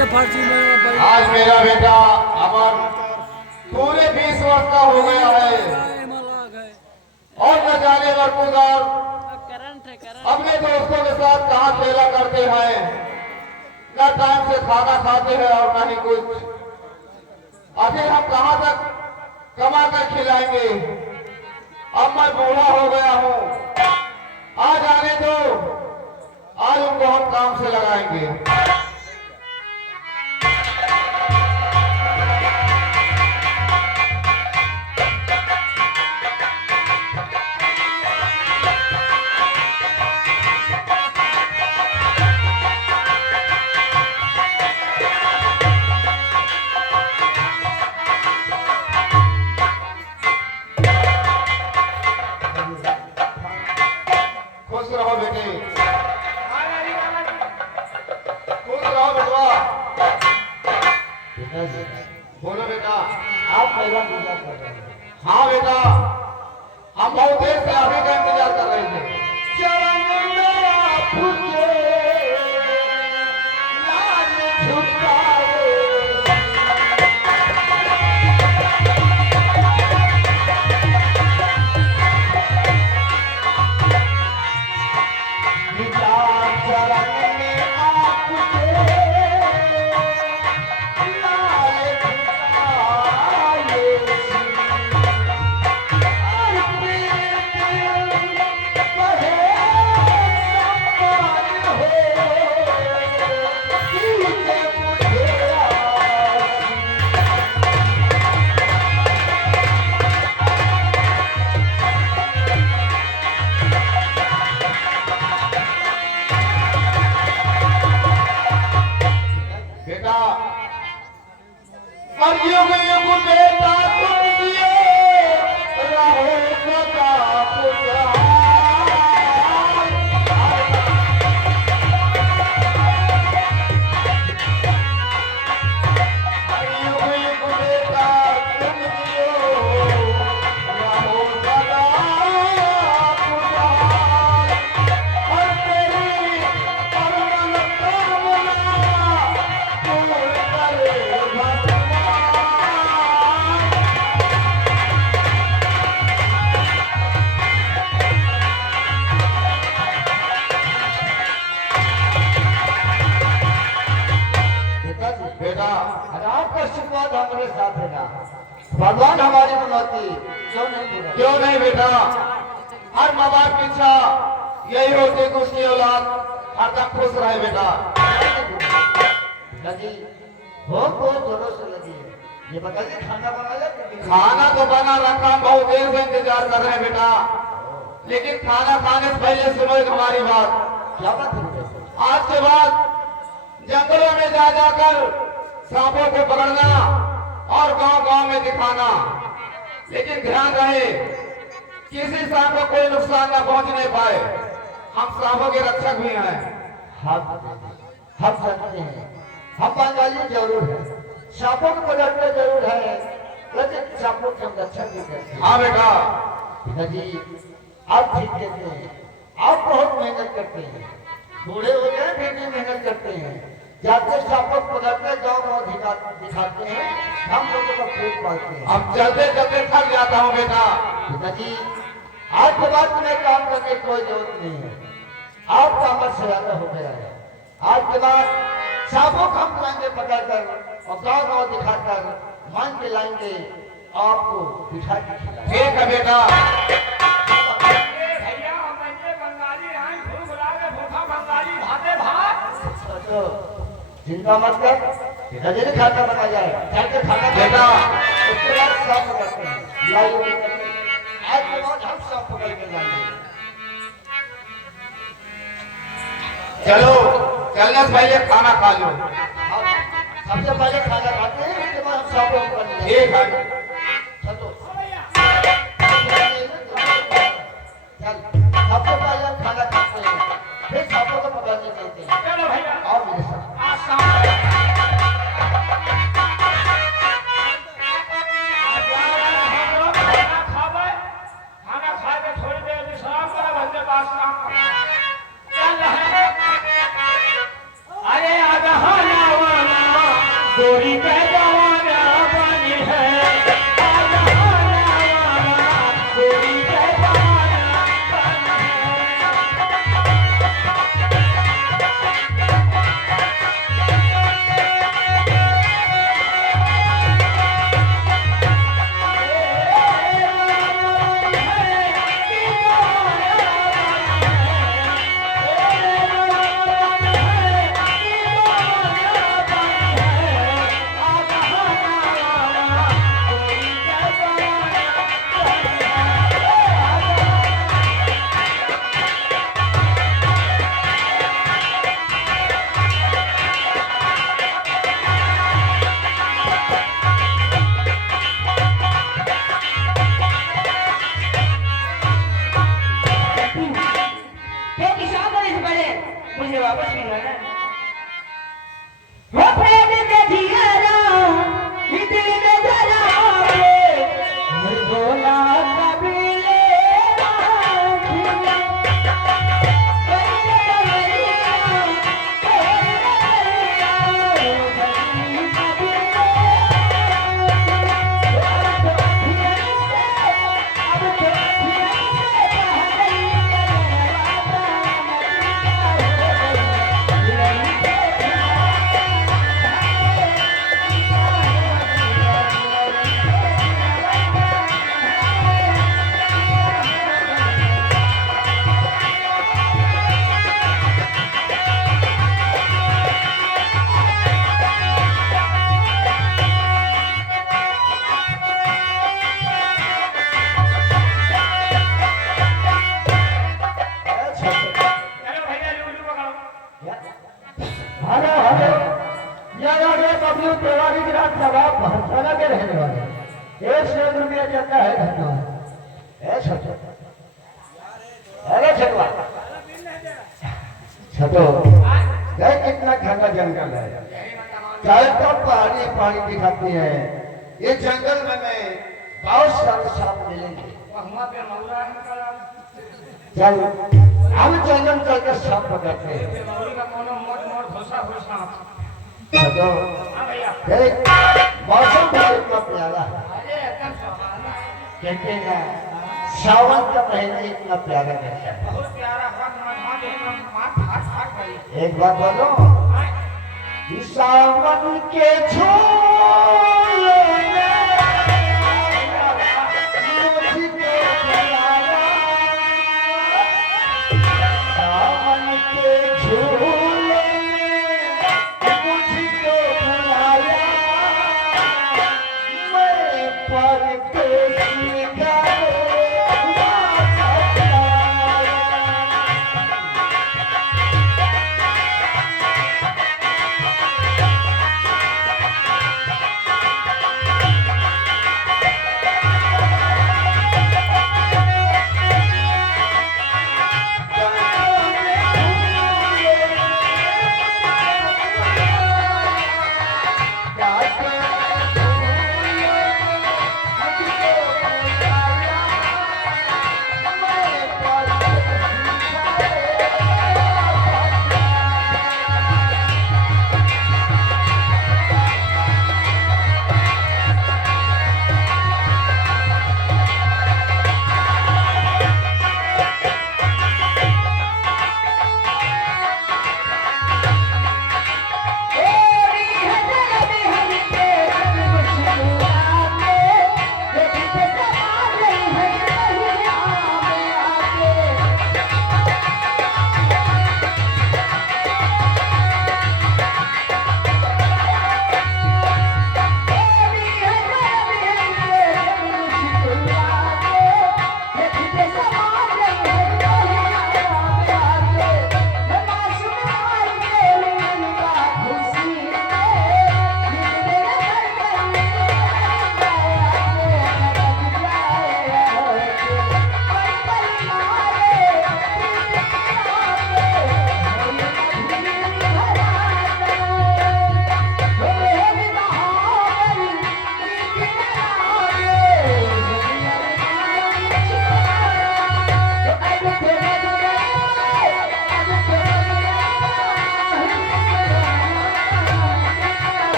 आज मेरा बेटा अमर पूरे 20 वर्ष का हो गया है और न जाने मरकूदार अपने दोस्तों के साथ कहाँ खेला करते हैं, न टाइम से खाना खाते हैं और न ही कुछ। आखिर हम कहाँ तक कमा कर खिलाएंगे। अब मैं बूढ़ा हो गया हूँ, आज आने दो, आज उनको हम काम से लगाएंगे। खुश रहो बेटे, खुश रहो बेटवा। बोलो बेटा। आप पहला पूजा कर रहे हैं? हाँ बेटा, हम बहुत देर से अभी का इंतजार कर रहे थे। चरण में आपके लाल झुकाए, विचार चरण में आपके लाल बेटा मरियो में को बेटा तुम दिए रहो सदा खुशहाल। मरियो में को बेटा तुम दिए रहो सदा खुशहाल। और तेरी परमन कामना पूर्ण करे भगवान। बेटा अगर आपका आशीर्वाद हमारे साथ है ना, भगवान हमारी मनौती क्यों नहीं पूरा? क्यों नहीं बेटा, हर माँ बाप की इच्छा यही होती कि उसकी औलाद हरदम खुश रहे बेटा। लगी बहुत बहुत जोरों से लगी है। ये बताइए खाना बनाया कि नहीं? खाना तो बना रखा, बहुत देर से इंतजार कर रहे हैं बेटा, लेकिन खाना खाने से पहले सुनो एक हमारी बात। क्या बात है? आज के बाद जंगलों में जा जाकर सांपों को पकड़ना और गांव गांव में दिखाना, लेकिन ध्यान रहे किसी सांप को कोई नुकसान न पहुंचने पाए। हम सांपों के रक्षक भी हैं। हम जानते हैं, हम बंगाली जरूर है, सांपों को पकड़ते जरूर है, लेकिन सांपों के हम रक्षक भी करते हैं। हाँ बेटा, पिताजी आप ठीक कहते हैं, आप बहुत मेहनत करते हैं, बूढ़े हो गए फिर भी मेहनत करते हैं, जाते सांपों को पकड़ते गाँव गाँव दिखाते हैं, हम लोगों का पेट पालते हैं। अब चलते चलते थक जाता हूँ बेटा। पिताजी आज के बाद तुम्हें काम करने की कोई जरूरत नहीं है, आपका अमर से ज्यादा हो गया है। आज के बाद सांपों को हम लाएंगे पकड़कर और गाँव गाँव दिखाकर मान के लाएंगे, आपको बिठा के खिलाएंगे। ठीक है बेटा। भैया हमने बंगाली हैं, घूम बुला के भूखा बंगाली भाते भात। तो चिंता मत कर, पिताजी ने खाना बना जाए, चल के खाना बेटा। उसके बाद सांप पकड़ते हैं, लाइए आज के बाद हम सांप पकड़ के लाएंगे। चलो चलने से पहले खाना खा लो। सबसे पहले खाना खाते हैं, उसके बाद हम सांपों को पकड़ लेंगे। ठीक है। चलो चल, सबसे पहले हम खाना खाते हैं, फिर सांपों को पकड़ने चलते हैं। चलो भैया आओ मेरे साथ। आज शाम खाना खा के थोड़ी देर विश्राम करो, बंदे पास काम चल रहे। अरे आजा गोरी के जवाना पानी है आजा नवाना गोरी के जवाना पानी मुझे वापस भी जाना है वो प्रेम के जियारा दिल में जरा रे बोला कबीले भाषा के रहने वाले 100 रुपया चलता है धन्यवाद। अरे छठवा छठो कितना घना जंगल है, चाहे तो पहाड़ी पानी दिखाती है। ये जंगल में बहुत सारे सांप मिलेंगे। चल हम जंगल चलकर सांप पकड़ते हैं। मौसम भी इतना प्यारा है, कहते हैं सावन का महीना इतना प्यारा रहता है। एक बात बोलो, सावन के छोले सावन के झूले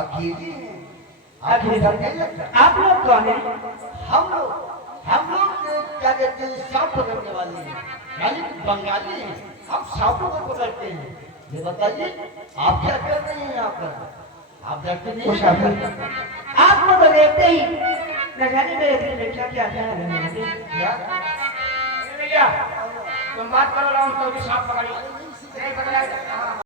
अकेले हैं। आपको डर नहीं लगता? आप लोग कौन है? हम लोग क्या कहते हैं, सांप पकड़ने वाले हैं, यानी कि बंगाली हैं। हम सांपों को पकड़ते हैं। ये बताइए आप क्या कर रहे हैं यहाँ पर? आप डरते नहीं हैं? आपको तो देखते ही न जाने मेरे दिल में क्या क्या ख्याल है। क्या? भैया तुम बात करो, लाओ तो भी सांप पकड़ी।